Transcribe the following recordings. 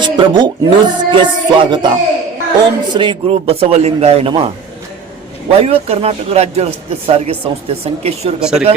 ತೇಜ್ ಪ್ರಭು ನ್ಯೂಸ್ಗೆ ಸ್ವಾಗತ. ಓಂ ಶ್ರೀ ಗುರು ಬಸವಲಿಂಗಾಯ ನಮ. ವಾಯುವ್ಯ ಕರ್ನಾಟಕ ರಾಜ್ಯ ರಸ್ತೆ ಸಾರಿಗೆ ಸಂಸ್ಥೆ ಸಂಕೇಶ್ವರ್ ಘಟಕ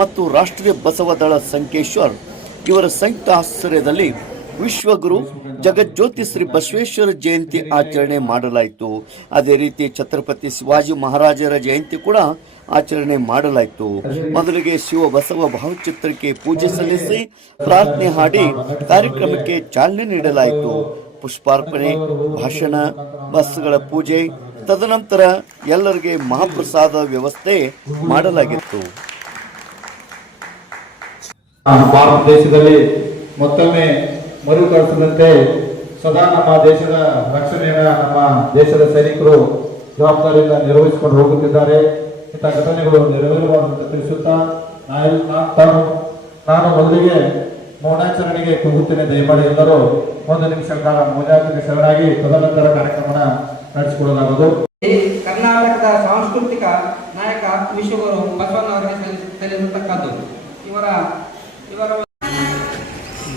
ಮತ್ತು ರಾಷ್ಟ್ರೀಯ ಬಸವ ದಳ ಸಂಕೇಶ್ವರ್ ಇವರ ಸಂಯುಕ್ತ ಆಶ್ರಯದಲ್ಲಿ ವಿಶ್ವಗುರು ಜಗಜ್ಯೋತಿ ಶ್ರೀ ಬಸವೇಶ್ವರ ಜಯಂತಿ ಆಚರಣೆ ಮಾಡಲಾಯಿತು. ಅದೇ ರೀತಿ ಛತ್ರಪತಿ ಶಿವಾಜಿ ಮಹಾರಾಜರ ಜಯಂತಿ ಕೂಡ ಆಚರಣೆ ಮಾಡಲಾಯಿತು. ಮೊದಲಿಗೆ ಶಿವ ಬಸವ ಭಾವಚಿತ್ರಕ್ಕೆ ಪೂಜೆ ಸಲ್ಲಿಸಿ ಪ್ರಾರ್ಥನೆ ಹಾಡಿ ಕಾರ್ಯಕ್ರಮಕ್ಕೆ ಚಾಲನೆ ನೀಡಲಾಯಿತು. ಪುಷ್ಪಾರ್ಪಣೆ, ಭಾಷಣ ಬಸ್ಗಳ ಪೂಜೆ, ತದನಂತರ ಎಲ್ಲರಿಗೆ ಮಹಾಪ್ರಸಾದ ವ್ಯವಸ್ಥೆ ಮಾಡಲಾಗಿತ್ತು. ಭಾರತ ದೇಶದಲ್ಲಿ ಮತ್ತೊಮ್ಮೆ ಮರುಕಳಿಸದಂತೆ ಸದಾ ನಮ್ಮ ದೇಶದ ರಕ್ಷಣೆಯನ್ನ ನಮ್ಮ ದೇಶದ ಸೈನಿಕರು ಜವಾಬ್ದಾರಿಯಿಂದ ನಿರ್ವಹಿಸಿಕೊಂಡು ಹೋಗುತ್ತಿದ್ದಾರೆ. ಇಂಥ ಘಟನೆಗಳು ನೆರವೇರುವಂತೆ ತಿಳಿಸುತ್ತಾ ನಾನು ನಾನು ಮೊದಲಿಗೆ ಮೌನಾಚರಣೆಗೆ ಕೂಗುತ್ತೇನೆ ದಯಮಾಡಿ ಎಲ್ಲರೂ ಒಂದು ನಿಮಿಷ ಕಾಲ ಮೌನಾಚರಣೆ ಶರಣಾಗಿ ತದನಂತರ ಕಾರ್ಯಕ್ರಮನ ನಡೆಸಿಕೊಳ್ಳಲಾಗುವುದು. ಕರ್ನಾಟಕದ ಸಾಂಸ್ಕೃತಿಕ ನಾಯಕ ವಿಶ್ವಗುರು ಬಸವಣ್ಣವರ ಹೆಸರು ಸಲ್ಲಿಸತಕ್ಕದ್ದು ಇವರ ಇವರ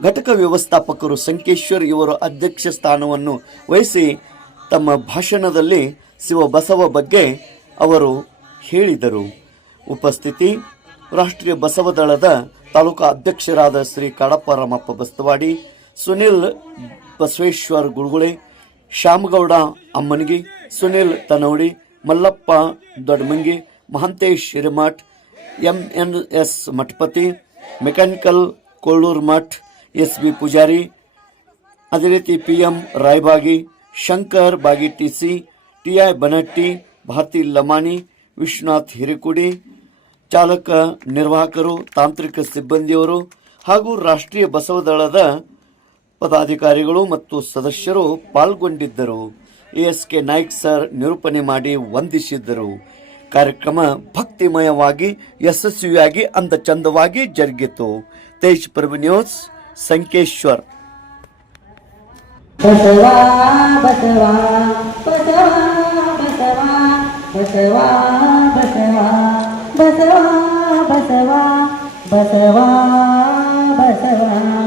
ಘಟಕ ವ್ಯವಸ್ಥಾಪಕರು ಸಂಕೇಶ್ವರ್ ಇವರು ಅಧ್ಯಕ್ಷ ಸ್ಥಾನವನ್ನು ವಹಿಸಿ ತಮ್ಮ ಭಾಷಣದಲ್ಲಿ ಶಿವಬಸವ ಬಗ್ಗೆ ಅವರು ಹೇಳಿದರು. ಉಪಸ್ಥಿತಿ, ರಾಷ್ಟ್ರೀಯ ಬಸವ ದಳದ ತಾಲೂಕಾ ಅಧ್ಯಕ್ಷರಾದ Shri Kadapa Ramappa Bastawadi Sunil Basaveshwar Gulugule Shyamagouda Ammanagi, Sunil Tanaudi Mallappa Doddamangi, Mahantesh Hiremath M N S Mathapati, mechanical Kolluru Math S B Pujari. ಅದೇ ರೀತಿ P M Raybagi Shankar Bagi T C T I Banatti, Bharati Lamani, Vishwanath Hirekudi, ಚಾಲಕ ನಿರ್ವಾಹಕರು, ತಾಂತ್ರಿಕ ಸಿಬ್ಬಂದಿಯವರು ಹಾಗೂ ರಾಷ್ಟ್ರೀಯ ಬಸವ ದಳದ ಪದಾಧಿಕಾರಿಗಳು ಮತ್ತು ಸದಸ್ಯರು ಪಾಲ್ಗೊಂಡಿದ್ದರು. ಎಸ್ ಕೆ ನಾಯ್ಕ್ ಸರ್ ನಿರೂಪಣೆ ಮಾಡಿ ವಂದಿಸಿದ್ದರು. ಕಾರ್ಯಕ್ರಮ ಭಕ್ತಿಮಯವಾಗಿ, ಯಶಸ್ವಿಯಾಗಿ ಅಂದ ಚಂದವಾಗಿ ಜರುಗಿತು. ತೇಜ್ ಪ್ರಭು ನ್ಯೂಸ್ ಸಂಕೇಶ್ವರ್ ಬಸವಾ ಬಸವಾ ಬಸವಾ ಬಸವಾ ಬಸವಾ ಬಸವಾ ಬಸವಾ ಬಸವಾ ಬಸವಾ ಬಸವಾ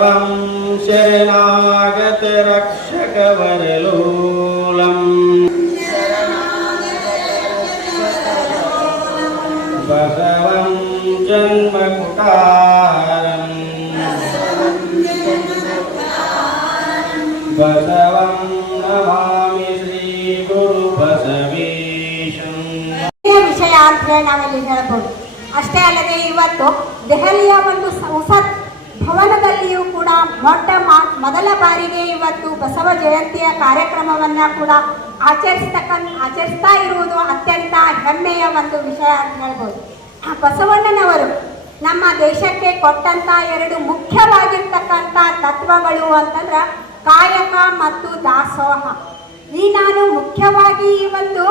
శవం శరణాగతి రక్షక వరలోలం బసవం జన్మకుటారం బసవం నమామి శ్రీ గురు ಬಸವೇಶಂ ವಿಷಯ ಅಂತ ಹೇಳಿ ನಾವೆಲ್ಲಿ ಹೇಳ್ಬೋದು ಅಷ್ಟೇ ಅಲ್ಲದೆ ಇವತ್ತು ದೆಹಲಿಯ ಒಂದು ಹೊಸ ಭವನದಲ್ಲಿಯೂ ಕೂಡ ಮೊಟ್ಟ ಮೊದಲ ಬಾರಿಗೆ ಇವತ್ತು ಬಸವ ಜಯಂತಿಯ ಕಾರ್ಯಕ್ರಮವನ್ನ ಕೂಡ ಆಚರಿಸ್ತಕ್ಕ ಆಚರಿಸ್ತಾ ಇರುವುದು ಅತ್ಯಂತ ಹೆಮ್ಮೆಯ ಒಂದು ವಿಷಯ ಅಂತ ಹೇಳ್ಬೋದು. ಆ ಬಸವಣ್ಣನವರು ನಮ್ಮ ದೇಶಕ್ಕೆ ಕೊಟ್ಟಂತ ಎರಡು ಮುಖ್ಯವಾಗಿರ್ತಕ್ಕಂಥ ತತ್ವಗಳು ಅಂತಂದ್ರೆ ಕಾಯಕ ಮತ್ತು ದಾಸೋಹ. ಈ ನಾನು ಮುಖ್ಯವಾಗಿ ಈ ಒಂದು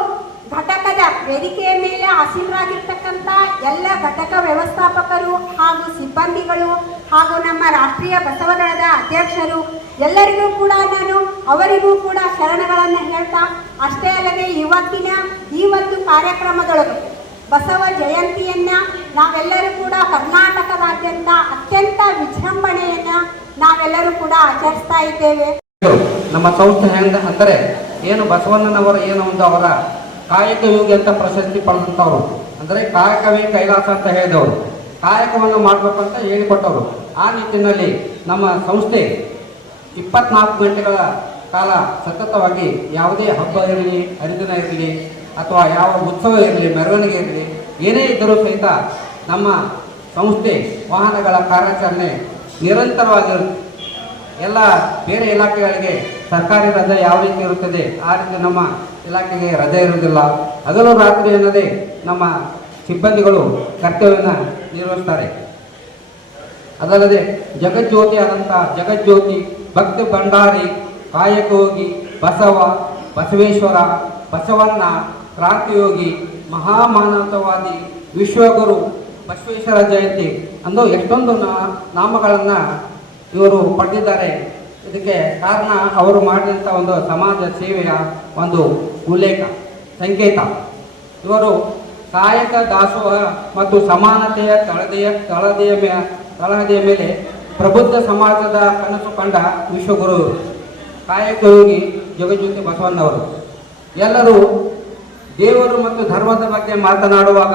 ಘಟಕದ ವೇದಿಕೆಯ ಮೇಲೆ ಆಸೀನರಾಗಿರ್ತಕ್ಕಂಥ ಎಲ್ಲ ಘಟಕ ವ್ಯವಸ್ಥಾಪಕರು ಹಾಗೂ ಸಿಬ್ಬಂದಿಗಳು ಹಾಗೂ ನಮ್ಮ ರಾಷ್ಟ್ರೀಯ ಬಸವದಳದ ಅಧ್ಯಕ್ಷರು, ಎಲ್ಲರಿಗೂ ಕೂಡ ನಾನು ಅವರಿಗೂ ಕೂಡ ಶರಣಗಳನ್ನು ಹೇಳ್ತಾ, ಅಷ್ಟೇ ಅಲ್ಲದೆ ಇವತ್ತಿನ ಈ ಒಂದು ಕಾರ್ಯಕ್ರಮದೊಳಗೆ ಬಸವ ಜಯಂತಿಯನ್ನ ನಾವೆಲ್ಲರೂ ಕೂಡ ಕರ್ನಾಟಕದಾದ್ಯಂತ ಅತ್ಯಂತ ವಿಜೃಂಭಣೆಯನ್ನ ನಾವೆಲ್ಲರೂ ಕೂಡ ಆಚರಿಸ್ತಾ ಇದ್ದೇವೆ. ನಮ್ಮ ಸಂಸ್ಥೆ ಹೆಂಗ ಅಂದರೆ ಏನು ಬಸವಣ್ಣನವರ ಏನು ಒಂದು ಅವರ ಕಾಯಕ ಯೋಗಿ ಅಂತ ಪ್ರಶಸ್ತಿ ಪಡೆದಂಥವ್ರು. ಅಂದರೆ ಕಾಯಕವೇ ಕೈಲಾಸ ಅಂತ ಹೇಳಿದವರು. ಕಾಯಕವನ್ನು ಮಾಡಬೇಕು ಅಂತ ಹೇಳಿಕೊಟ್ಟವರು. ಆ ನಿಟ್ಟಿನಲ್ಲಿ ನಮ್ಮ ಸಂಸ್ಥೆ ಇಪ್ಪತ್ನಾಲ್ಕು ಗಂಟೆಗಳ ಕಾಲ ಸತತವಾಗಿ ಯಾವುದೇ ಹಬ್ಬ ಇರಲಿ, ಹರಿದಿನ ಇರಲಿ, ಅಥವಾ ಯಾವ ಉತ್ಸವ ಇರಲಿ, ಮೆರವಣಿಗೆ ಇರಲಿ, ಏನೇ ಇದ್ದರೂ ಸಹಿತ ನಮ್ಮ ಸಂಸ್ಥೆ ವಾಹನಗಳ ಕಾರ್ಯಾಚರಣೆ ನಿರಂತರವಾಗಿರುತ್ತೆ ಎಲ್ಲ ಬೇರೆ ಇಲಾಖೆಗಳಿಗೆ ಸರ್ಕಾರಿ ರಜೆ ಯಾವ ರೀತಿ ಇರುತ್ತದೆ? ಆ ರೀತಿ ನಮ್ಮ ಇಲಾಖೆಗೆ ರಜೆ ಇರುವುದಿಲ್ಲ. ಹಗಲು ರಾತ್ರಿ ಎನ್ನದೇ ನಮ್ಮ ಸಿಬ್ಬಂದಿಗಳು ಕರ್ತವ್ಯವನ್ನು ನಿರ್ವಹಿಸ್ತಾರೆ. ಅದಲ್ಲದೆ ಜಗಜ್ಯೋತಿ ಆದಂಥ ಜಗಜ್ಯೋತಿ ಭಕ್ತಿ ಭಂಡಾರಿ ಕಾಯಕಯೋಗಿ ಬಸವ, ಬಸವೇಶ್ವರ, ಬಸವಣ್ಣ ಕ್ರಾಂತಿಯೋಗಿ ಮಹಾಮಾನವತಾವಾದಿ, ವಿಶ್ವಗುರು, ಬಸವೇಶ್ವರ ಜಯಂತಿ ಅಂದು ಎಷ್ಟೊಂದು ನಾಮಗಳನ್ನು ಇವರು ಪಡೆದಿದ್ದಾರೆ ಇದಕ್ಕೆ ಕಾರಣ ಅವರು ಮಾಡಿದಂಥ ಒಂದು ಸಮಾಜ ಸೇವೆಯ ಒಂದು ಉಲ್ಲೇಖ, ಸಂಕೇತ ಇವರು ಕಾಯಕ ದಾಸೋಹ ಮತ್ತು ಸಮಾನತೆಯ ತಳದೆಯ ತಳದೆಯ ಮೇ, ತಳಹದಿಯ ಮೇಲೆ ಪ್ರಬುದ್ಧ ಸಮಾಜದ ಕನಸು ಕಂಡ ವಿಶ್ವಗುರು. ಕಾಯಕ ಯೋಗಿ ಜಗಜ್ಯೋತಿ ಬಸವಣ್ಣವರು ಎಲ್ಲರೂ ದೇವರು ಮತ್ತು ಧರ್ಮದ ಬಗ್ಗೆ ಮಾತನಾಡುವಾಗ